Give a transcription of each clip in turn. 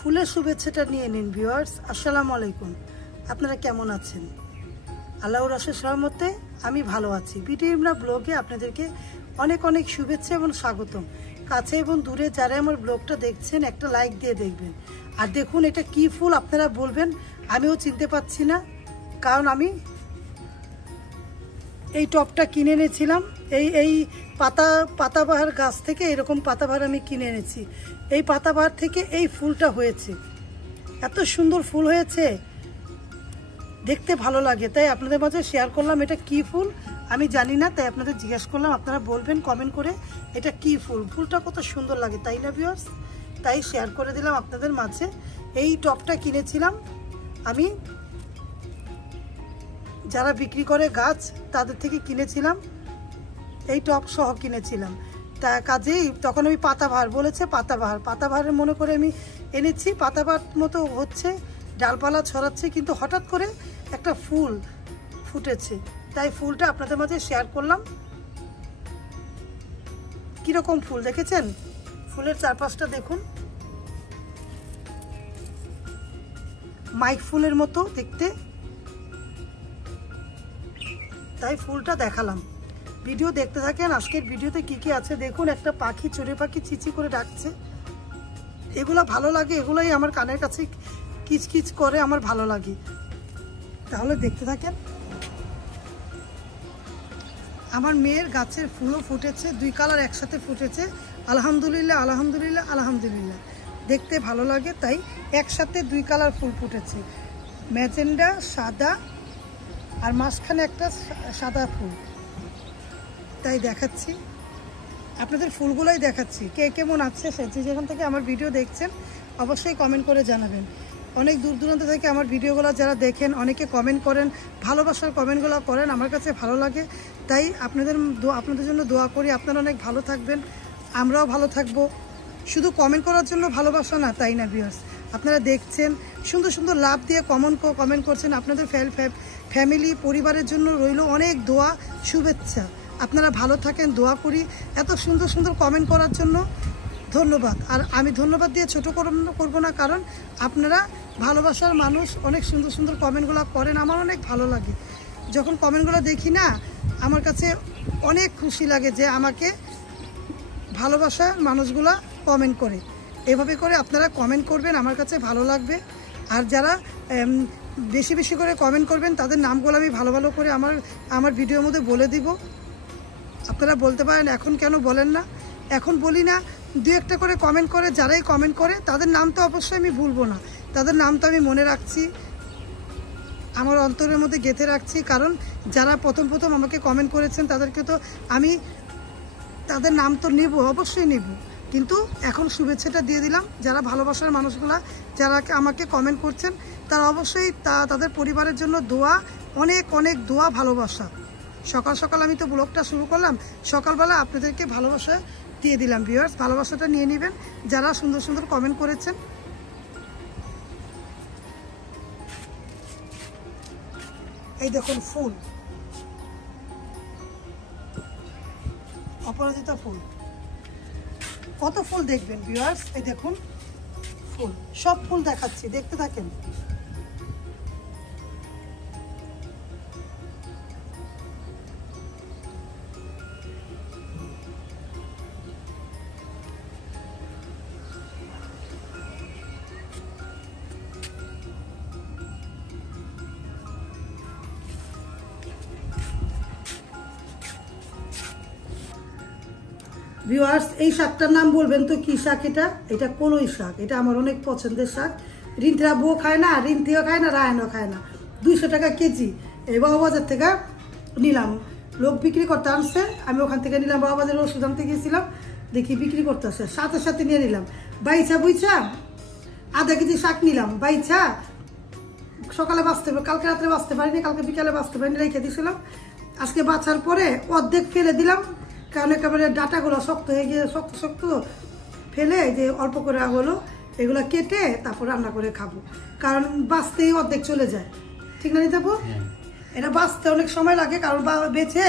ফুলের শুভেচ্ছাটা নিয়ে নিন ভিউয়ার্স। আসসালামু আলাইকুম, আপনারা কেমন আছেন? আল্লাহর অশেষ রহমতে আমি ভালো আছি। বিটি ইমরা ব্লগে আপনাদেরকে অনেক অনেক শুভেচ্ছা এবং স্বাগতম। কাছে এবং দূরে যারা আমার ব্লগটা দেখছেন একটা লাইক দিয়ে দেখবেন। আর দেখুন এটা কি ফুল আপনারা বলবেন, আমিও চিনতে পারছি না, কারণ আমি এই টবটা কিনে এনেছিলাম এই পাতাবাহার গাছ থেকে। এরকম পাতাবাহার আমি কিনে এনেছি। এই পাতাবাহার থেকে এই ফুলটা হয়েছে, এত সুন্দর ফুল হয়েছে, দেখতে ভালো লাগে, তাই আপনাদের মাঝে শেয়ার করলাম। এটা কি ফুল আমি জানি না, তাই আপনাদের জিজ্ঞেস করলাম। আপনারা বলবেন কমেন্ট করে এটা কি ফুল। ফুলটা কত সুন্দর লাগে, তাই না ভিউয়ার্স? তাই শেয়ার করে দিলাম আপনাদের মাঝে। এই টবটা কিনেছিলাম আমি, যারা বিক্রি করে গাছ তাদের থেকে কিনেছিলাম। এই টব সহ কিনেছিলাম, তা কাজেই তখন আমি পাতাবাহার বলেছে, পাতাবাহারের মনে করে আমি এনেছি। পাতাবাহার মতো হচ্ছে, ডালপালা ছড়াচ্ছে, কিন্তু হঠাৎ করে একটা ফুল ফুটেছে, তাই ফুলটা আপনাদের মাঝে শেয়ার করলাম। কিরকম ফুল দেখেছেন? ফুলের চারপাশটা দেখুন, মাইক ফুলের মতো দেখতে, তাই ফুলটা দেখালাম। ভিডিও দেখতে থাকেন। আজকের ভিডিওতে কি কি আছে দেখুন। একটা পাখি, চড়ুই পাখি চিচি করে ডাকছে, এগুলো ভালো লাগে, এগুলোই আমার কানের কাছে কিচকিচ করে, আমার ভালো লাগে। তাহলে দেখতে থাকেন। আমার মেয়ের গাছের ফুলও ফুটেছে, দুই কালার একসাথে ফুটেছে। আলহামদুলিল্লাহ আলহামদুলিল্লাহ আলহামদুলিল্লাহ, দেখতে ভালো লাগে, তাই একসাথে দুই কালার ফুল ফুটেছে, ম্যাজেন্ডা সাদা আর মাঝখানে একটা সাদা ফুল। তাই দেখাচ্ছি আপনাদের, ফুলগুলোই দেখাচ্ছি। কে কেমন আছে যেখান থেকে আমার ভিডিও দেখছেন অবশ্যই কমেন্ট করে জানাবেন। অনেক দূর দূরান্ত থেকে আমার ভিডিওগুলো যারা দেখেন, অনেকে কমেন্ট করেন, ভালোবাসার কমেন্টগুলো করেন, আমার কাছে ভালো লাগে। তাই আপনাদের জন্য দোয়া করি, আপনারা অনেক ভালো থাকবেন, আমরাও ভালো থাকবো। শুধু কমেন্ট করার জন্য ভালোবাসা না, তাই না ভিউয়ার্স? আপনারা দেখছেন, সুন্দর সুন্দর লাভ দিয়ে কমেন্ট করছেন। আপনাদের ফ্যামিলি পরিবারের জন্য রইল অনেক দোয়া, শুভেচ্ছা। আপনারা ভালো থাকেন, দোয়া করি। এত সুন্দর সুন্দর কমেন্ট করার জন্য ধন্যবাদ। আর আমি ধন্যবাদ দিয়ে ছোট করব না, কারণ আপনারা ভালোবাসার মানুষ, অনেক সুন্দর সুন্দর কমেন্টগুলো করেন, আমার অনেক ভালো লাগে। যখন কমেন্টগুলো দেখি না, আমার কাছে অনেক খুশি লাগে যে আমাকে ভালোবাসার মানুষগুলা কমেন্ট করে। এভাবে করে আপনারা কমেন্ট করবেন, আমার কাছে ভালো লাগবে। আর যারা বেশি বেশি করে কমেন্ট করবেন তাদের নামগুলো আমি ভালো ভালো করে আমার ভিডিওর মধ্যে বলে দিব। আপনারা বলতে পারেন এখন কেন বলেন না? এখন বলি না, দু একটা করে কমেন্ট করে, যারাই কমেন্ট করে তাদের নাম তো অবশ্যই আমি ভুলবো না, তাদের নাম তো আমি মনে রাখছি, আমার অন্তরের মধ্যে গেঁথে রাখছি। কারণ যারা প্রথম আমাকে কমেন্ট করেছেন তাদেরকে তো আমি, তাদের নাম তো নেব, অবশ্যই নেব, কিন্তু এখন শুভেচ্ছাটা দিয়ে দিলাম। যারা ভালোবাসার মানুষগুলা, যারা আমাকে কমেন্ট করছেন, তারা অবশ্যই তাদের পরিবারের জন্য দোয়া, অনেক অনেক দোয়া, ভালোবাসা। সকাল সকাল আমি তো ব্লগটা শুরু করলাম, সকালবেলা আপনাদেরকে ভালোবাসা দিয়ে দিলাম। ভিউয়ার্স, ভালোবাসাটা নিয়ে নেবেন যারা সুন্দর সুন্দর কমেন্ট করেছেন। এই দেখুন ফুল, অপরাজিতা ফুল, কত ফুল দেখবেন ভিউয়ার্স। এই দেখুন ফুল, সব ফুল দেখাচ্ছি, দেখতে থাকেন। ভিউয়ার্স, এই শাকটার নাম বলবেন তো কি শাক? এটা কলই শাক। এটা আমার অনেক পছন্দের শাক। রিন্তিরা বউ খায় না, রিন্তিও খায় না, রায়নও খায় না। 200 টাকা কেজি এই বাজার থেকে নিলাম। লোক বিক্রি করতে আনছে, আমি ওখান থেকে নিলাম। বাজারের ওষুধ আনতে গিয়েছিলাম, দেখি বিক্রি করতে আসে, সাথে সাথে নিয়ে নিলাম। বাইছা বুঝছা আধা কেজি শাক নিলাম, বাইছা সকালে বাঁচতে, কালকে রাত্রে বাঁচতে পারিনি, কালকে বিকালে বাঁচতে পারিনি, রেখে দিয়েছিলাম। আজকে বাছার পরে অর্ধেক ফেলে দিলাম, কারণ একেবারে ডাটাগুলো শক্ত হয়ে গিয়ে শক্ত ফেলে যে অল্প করে হলো এগুলো কেটে তারপর রান্না করে খাবো, কারণ বাঁচতেই অর্ধেক চলে যায়। ঠিক না নিতাবো? এটা বাঁচতে অনেক সময় লাগে, কারণ বেছে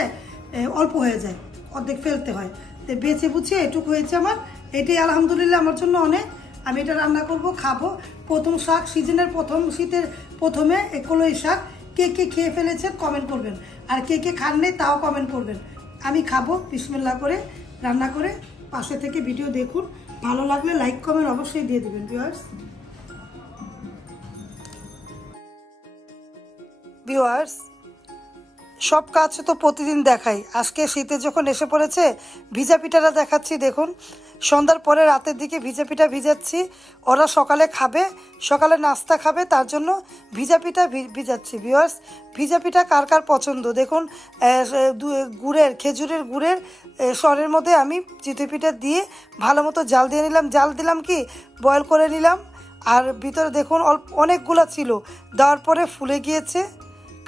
অল্প হয়ে যায়, অর্ধেক ফেলতে হয়। তো বেছে বুঝে এটুকু হয়েছে আমার, এটাই আলহামদুলিল্লাহ আমার জন্য অনেক। আমি এটা রান্না করব, খাবো। প্রথম শাক, সিজনের প্রথম, শীতের প্রথমে কলই শাক। কে কে খেয়ে ফেলেছেন কমেন্ট করবেন, আর কে কে খান নেই তাও কমেন্ট করবেন। আমি খাবো বিসমিল্লাহ করে রান্না করে। পাশে থেকে ভিডিও দেখুন, ভালো লাগলে লাইক কমেন্ট অবশ্যই দিয়ে দেবেন ভিউয়ার্স। সব কাজ তো প্রতিদিন দেখাই, আজকে শীতে যখন এসে পড়েছে ভিজা পিঠাটা দেখাচ্ছি। দেখুন, সন্ধ্যার পরে রাতের দিকে ভিজা পিঠা ভিজাচ্ছি। ওরা সকালে খাবে, সকালে নাস্তা খাবে, তার জন্য ভিজা পিঠা ভিজাচ্ছি ভিউয়ার্স। ভিজা পিঠা কার কার পছন্দ দেখুন। গুড়ের, খেজুরের গুড়ের সরের মধ্যে আমি চিতই পিঠা দিয়ে ভালো মতো জাল দিয়ে নিলাম। জাল দিলাম কি, বয়েল করে নিলাম। আর ভিতরে দেখুন অনেকগুলো ছিল, দেওয়ার পরে ফুলে গিয়েছে।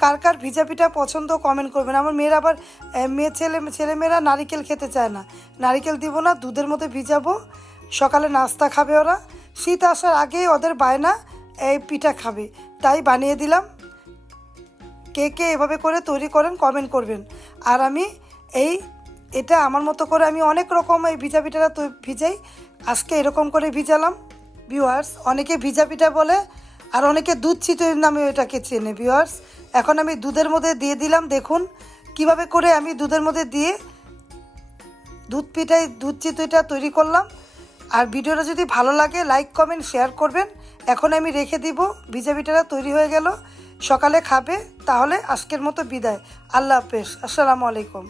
কার কার ভিজা পিঠা পছন্দ কমেন্ট করবেন। আমার মেয়ের আবার ছেলেমেয়েরা নারিকেল খেতে চায় না, নারিকেল দিব না, দুধের মধ্যে ভিজাবো। সকালে নাস্তা খাবে ওরা, শীত আসার আগেই ওদের বায়না এই পিঠা খাবে, তাই বানিয়ে দিলাম। কে কে এভাবে করে তৈরি করেন কমেন্ট করবেন। আর আমি এটা আমার মতো করে আমি অনেক রকম এই ভিজা পিঠাটা ভিজাই, আজকে এরকম করে ভিজালাম ভিউয়ার্স। অনেকে ভিজা পিঠা বলে, আর অনেকে দুধ চিতই নামে এটাকে চেনে ভিউয়ার্স। এখন আমি দুধের মধ্যে দিয়ে দিলাম। দেখুন কিভাবে করে আমি দুধের মধ্যে দিয়ে দুধ চিতইটা তৈরি করলাম। আর ভিডিওটা যদি ভালো লাগে লাইক কমেন্ট শেয়ার করবেন। এখন আমি রেখে দিব, ভিজা পিঠাটা তৈরি হয়ে গেল, সকালে খাবে। তাহলে আজকের মতো বিদায়, আল্লাহ হাফেজ, আসসালামু আলাইকুম।